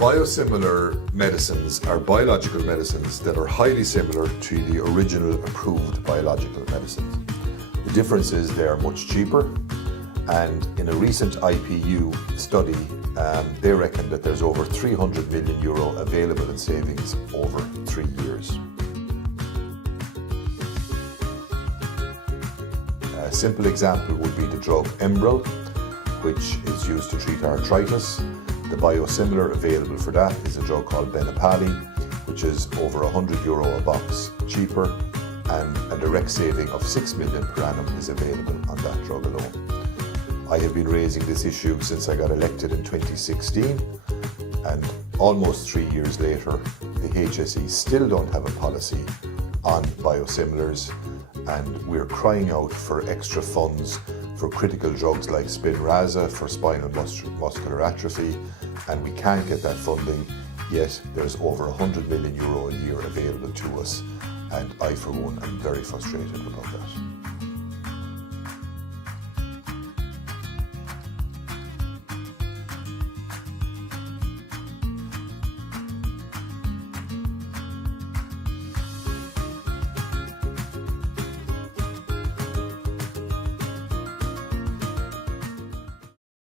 Biosimilar medicines are biological medicines that are highly similar to the original approved biological medicines. The difference is they are much cheaper, and in a recent IPU study, they reckon that there's over €300 million available in savings over 3 years. A simple example would be the drug Enbrel, which is used to treat arthritis. The biosimilar available for that is a drug called Benepali, which is over €100 a box cheaper, and a direct saving of €6 million per annum is available on that drug alone. I have been raising this issue since I got elected in 2016, and almost 3 years later, the HSE still don't have a policy on biosimilars, and we're crying out for extra funds for critical drugs like Spinraza for spinal muscular atrophy, and we can't get that funding, yet there's over €100 million a year available to us, and I for one am very frustrated about that.